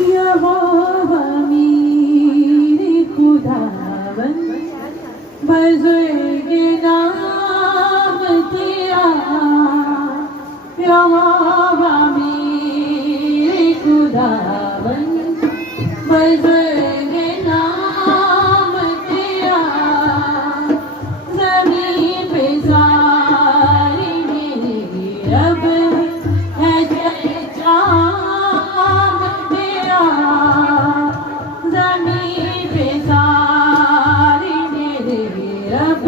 यहोवा मेरे खुदावन बुजुर्ग नाम तेरा, यहोवा मेरे खुदावन बुजुर्ग नाम तेरा, ज़मीन पे सारी मेरी रब है चाँद तेरा, ज़मीन पे सारी मेरी रब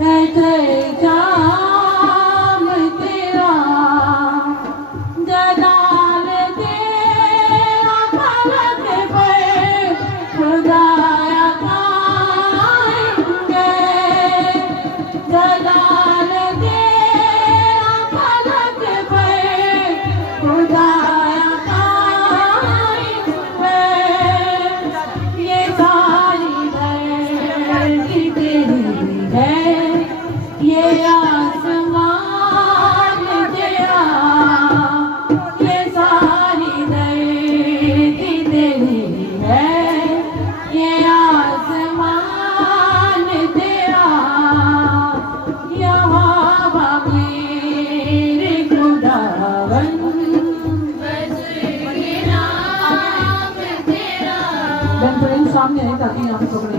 है चाँद तेरा, जलाल तेरा फलक पे खुदाया गाएंगे, जलाल तेरा फलक पे खुदाया गाएंगे, ये सारी धरती तेरी है, ये आसमान तेरा, ये सारी धरती तेरी है, ये आसमान तेरा, यहोवा मेरे खुदावन बुजुर्ग नाम तेरा। बहन थोड़े सामने आए ताकि यहाँ पे पकड़े।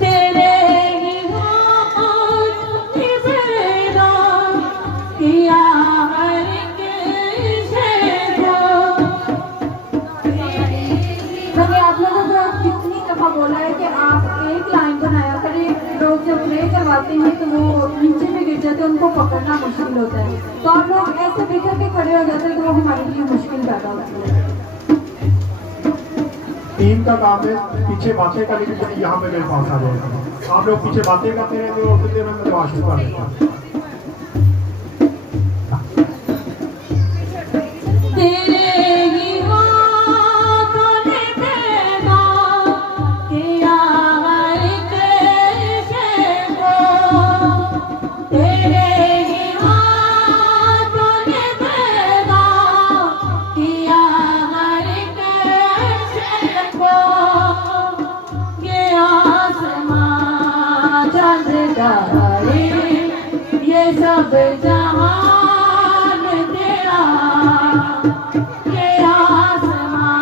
तेरे ही हाथ में पैदा किया हर किसी को। मैंने आप लोगों को कितनी दफा बोला है कि आप एक लाइन बनाया करें, लोग जब प्रे करवाते हैं तो वो नीचे में गिर जाते हैं, उनको पकड़ना मुश्किल होता है, तो आप लोग ऐसे बिखर के खड़े हो जाते हैं तो वो हमारे लिए मुश्किल पैदा होती है। टीम का काम है पीछे बातें करने के लिए, यहाँ पे मेरे पास आ जाएगा, आप लोग पीछे बातें करते रहते हो और फिर मैं दुआ शुरू कर देता हूँ। तेरे ही हाथों ने पैदा किया हर किसी को, तेरे ही हाथों ने पैदा किया हर किसी को, ये आसमां चाँद तारे ये सब जहान तेरा, ये आसमां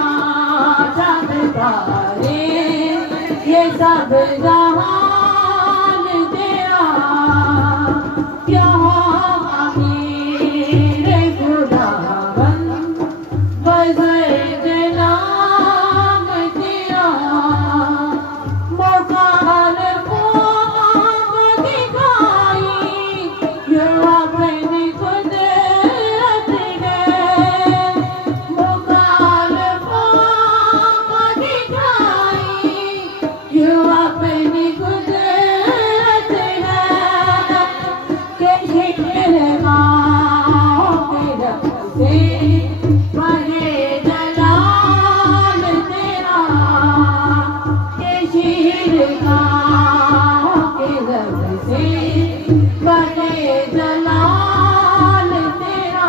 चाँद तारे ये सब जहान तेरा, यहोवा मेरे खुदावन बुजुर्ग नाम तेरा, मुखालिफों को दिखाई ये अपनी कुदरत है, मुखालिफों को दिखाई ये अपनी कुदरत है, कि शिकवाओं के रब से बड़े जलाल तेरा, कि शिकवाओं के रब से बड़े जलाल तेरा,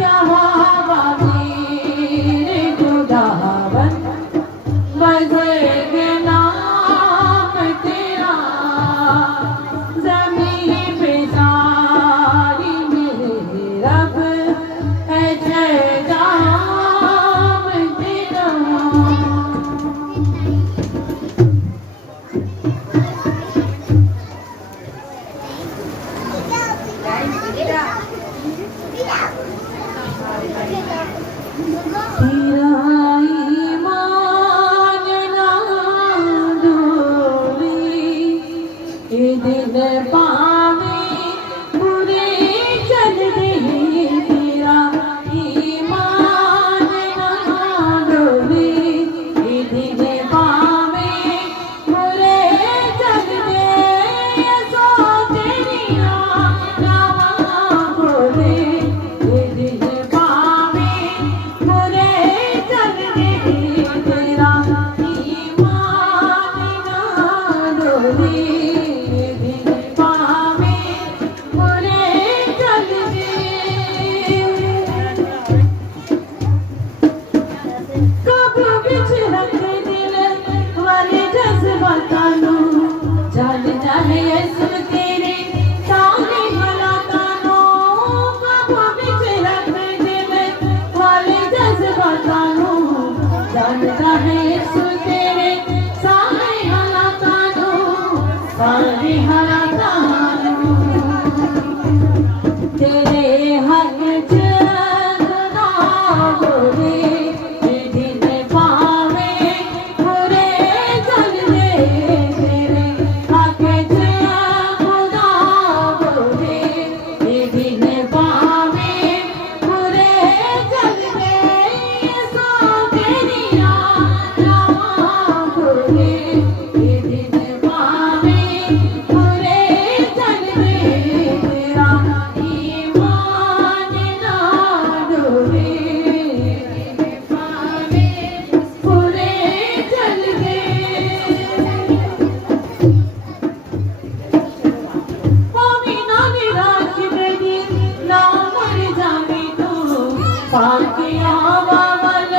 यहोवा मेरे खुदावन बुजुर्ग नाम तेरा, ज़मीन पे सारी मेरे रब है नाम तेरा। तेरा ईमान ना डोले, ये दिन पावे बुरे चल रहे, तेरा ईमान ना डोले, ये दिन पावे बुरे चल रहे, सो तेरी आँख खोले, ये दिन पावे बुरे चल रहे, तेरा ईमान ना डोले। जज्बातानू जानता है यसु तेरे सारे हालातानू बाबा बिच रख दे वाले जज्बातानू जानता है यसु तेरे सारे हालातानू सारे हालातानू तेरे हक जगना बोले दिन पावे बुरे चल दे तेरे हक जगना बोले दिन पावे बुरे चल दे सो तेरी राह बोले दिन पावे बुरे चल दे तेरा ईमान ना डोले पावे बुरे चल दे पावी ना निराश मेरी ना मर जावे तू पाके आवावल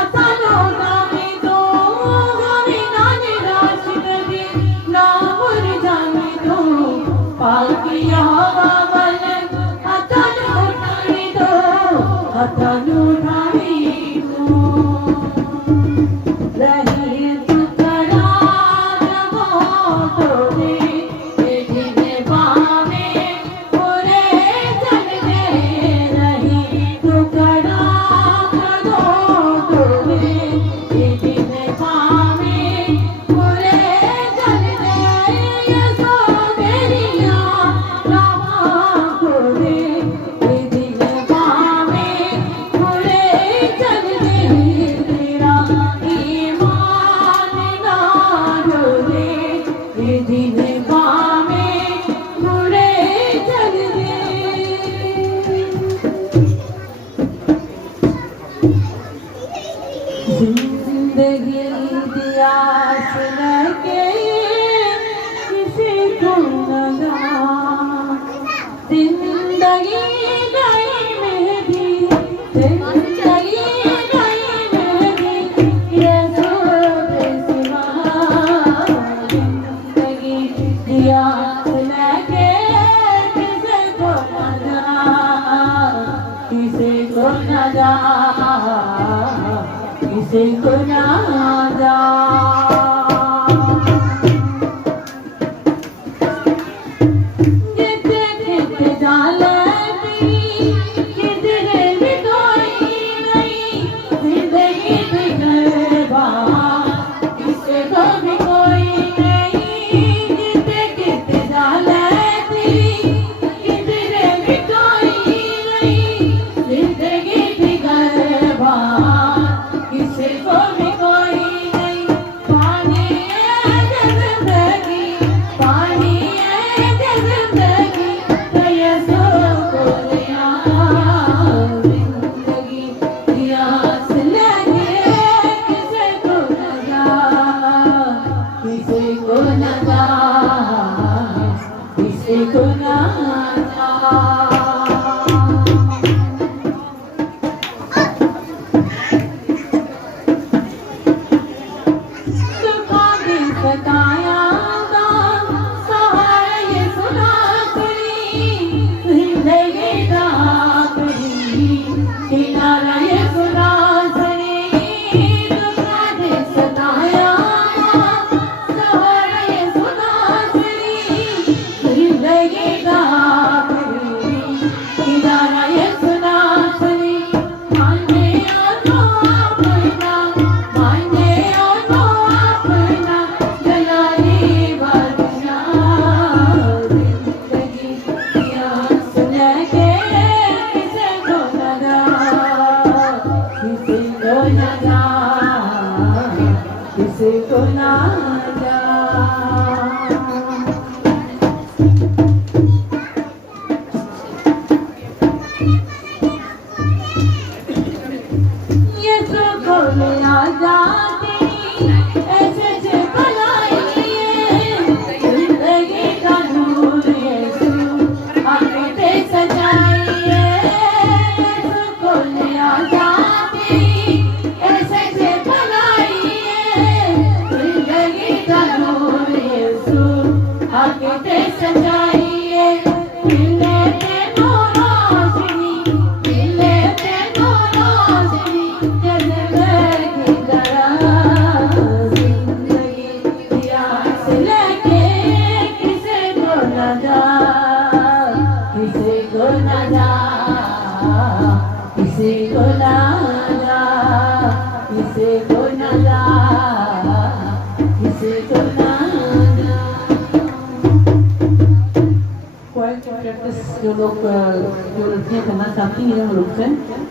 असानो गावे तो पावी ना निराश मेरी ना मर जावे तू पाके आवावल असानो गावे तो असानो गावे तो रही तू करार वो तोरे दिन पावे बुरे चल दे रही तू करार वो तोरे दिन पावे बुरे चल दे सो तेरी राह बोले दिन पावे बुरे चल दे तेरा ईमान ना डोले दिन पावे बुरे चल दे जिंदगी दिया के किसी को लगा जिंदगी गई मेरी जिंदगी गई मेरी ये सोते सिवा जिंदगी दिया के किसी को लगा किसी को लगा किसी को ना जा जिते किते जालती किधरे भी कोई नहीं जिंदगी भी गरबा किसी को भी कोई नहीं जिते किते जालती किधरे भी कोई नहीं जिंदगी भी गरबा किसी को भी कोई नहीं पानी है जिंदगी पानी है जिंदगी ये सो को लिया जिंदगी प्यास लगे किसी को लगा किसी को लगा किसी को ना जा सुखाने सताया दा सहारा ये सुना करी जिंदगी दा करी किनारा ये सुना करी सुखाने सताया दा सहारा ये सुना करी जिंदगी दा तो ना जा, किसे तो ना जा। क्वाइट प्रैक्टिस जो लोग जो लड़कियां करना चाहती हैं रूप से